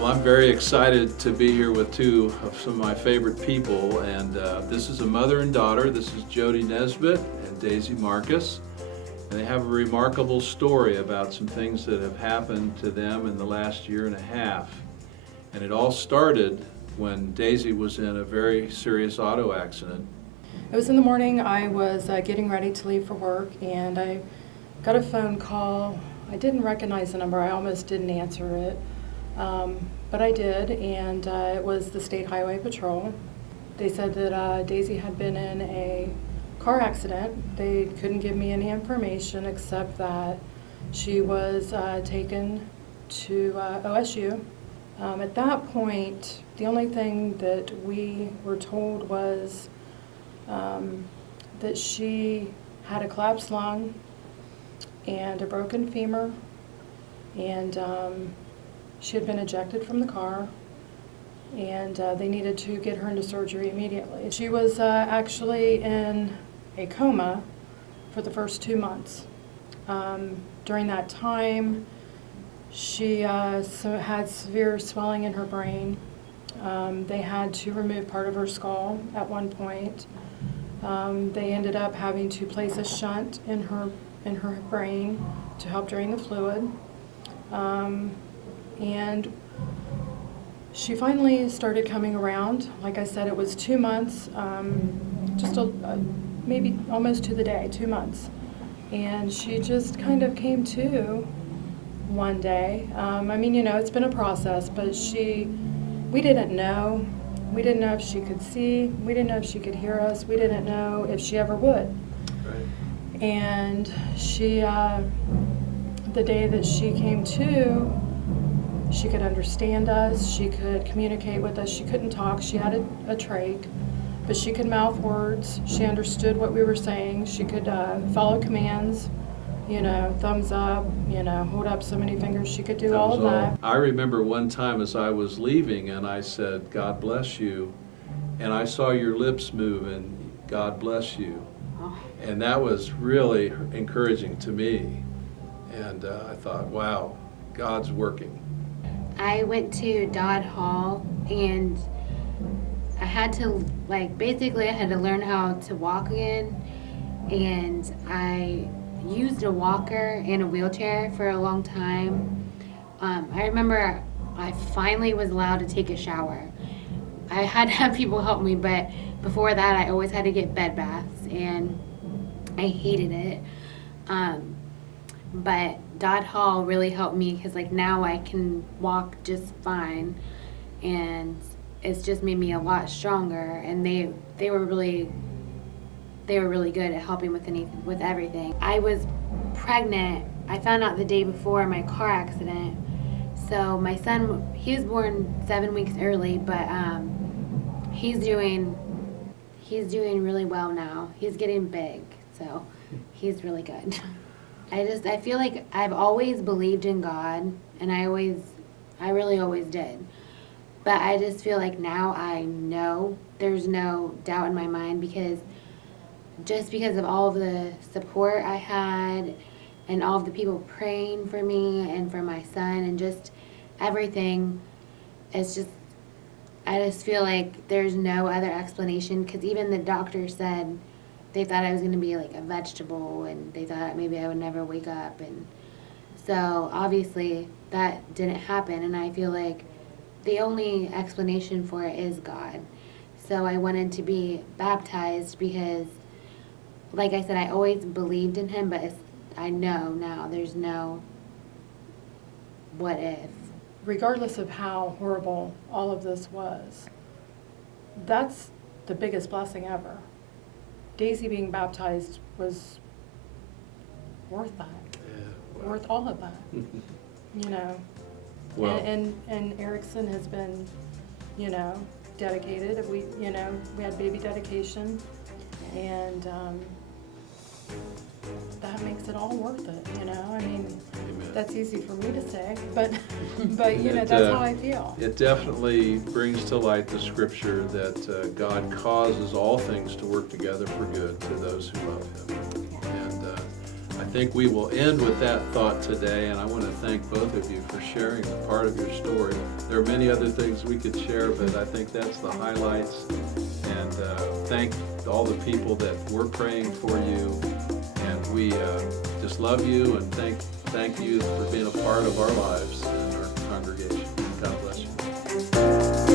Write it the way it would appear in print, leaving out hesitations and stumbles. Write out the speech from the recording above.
Well, I'm very excited to be here with two of some of my favorite people, and this is a mother and daughter. This is Jody Nesbitt and Daisy Marcus, and they have a remarkable story about some things that have happened to them in the last year and a half. And it all started when Daisy was in a very serious auto accident. It was in the morning. I was getting ready to leave for work, and I got a phone call. I didn't recognize the number. I almost didn't answer it, but I did, and it was the State Highway Patrol. They said that Daisy had been in a car accident. They couldn't give me any information except that she was taken to OSU. At that point, the only thing that we were told was that she had a collapsed lung and a broken femur, and she had been ejected from the car, and they needed to get her into surgery immediately. She was actually in a coma for the first 2 months. During that time, she had severe swelling in her brain. They had to remove part of her skull at one point. They ended up having to place a shunt in her brain to help drain the fluid. And she finally started coming around. Like I said, it was 2 months, maybe almost to the day, 2 months. And she just kind of came to one day. It's been a process, but we didn't know. We didn't know if she could see. We didn't know if she could hear us. We didn't know if she ever would. Right. And she, the day that she came to, she could understand us. She could communicate with us. She couldn't talk. She had a trach, but she could mouth words. She understood what we were saying. She could follow commands. Thumbs up, hold up so many fingers. She could do all of that. I remember one time as I was leaving and I said, "God bless you," and I saw your lips move and "God bless you." Oh. And that was really encouraging to me. And I thought, wow, God's working. I went to Dodd Hall, and I had to, I had to learn how to walk again, and I used a walker and a wheelchair for a long time. I remember I finally was allowed to take a shower. I had to have people help me, but before that I always had to get bed baths, and I hated it. But Dodd Hall really helped me, because now I can walk just fine, and it's just made me a lot stronger, and they were really good at helping with everything. I was pregnant. I found out the day before my car accident. So my son, he was born 7 weeks early, but he's doing really well now. He's getting big, so he's really good. I feel like I've always believed in God, and I really always did. But I just feel like now I know there's no doubt in my mind, because of all of the support I had and all of the people praying for me and for my son and just everything. I just feel like there's no other explanation, because even the doctor said they thought I was going to be like a vegetable, and they thought maybe I would never wake up. And so obviously that didn't happen, and I feel like the only explanation for it is God. So I wanted to be baptized because, like I said, I always believed in him, but I know now there's no what if. Regardless of how horrible all of this was, that's the biggest blessing ever. Daisy being baptized was worth that. Yeah, wow. Worth all of that. Well, And Erickson has been, dedicated. We had baby dedication, and that makes it all worth it. Amen. That's easy for me to say, but that's how I feel. It definitely brings to light the scripture that God causes all things to work together for good to those who love him. And I think we will end with that thought today, and I want to thank both of you for sharing a part of your story. There are many other things we could share, but I think that's the highlights. And thank all the people that were praying for you, and we just love you and thank you for being a part of our lives and our congregation. God bless you.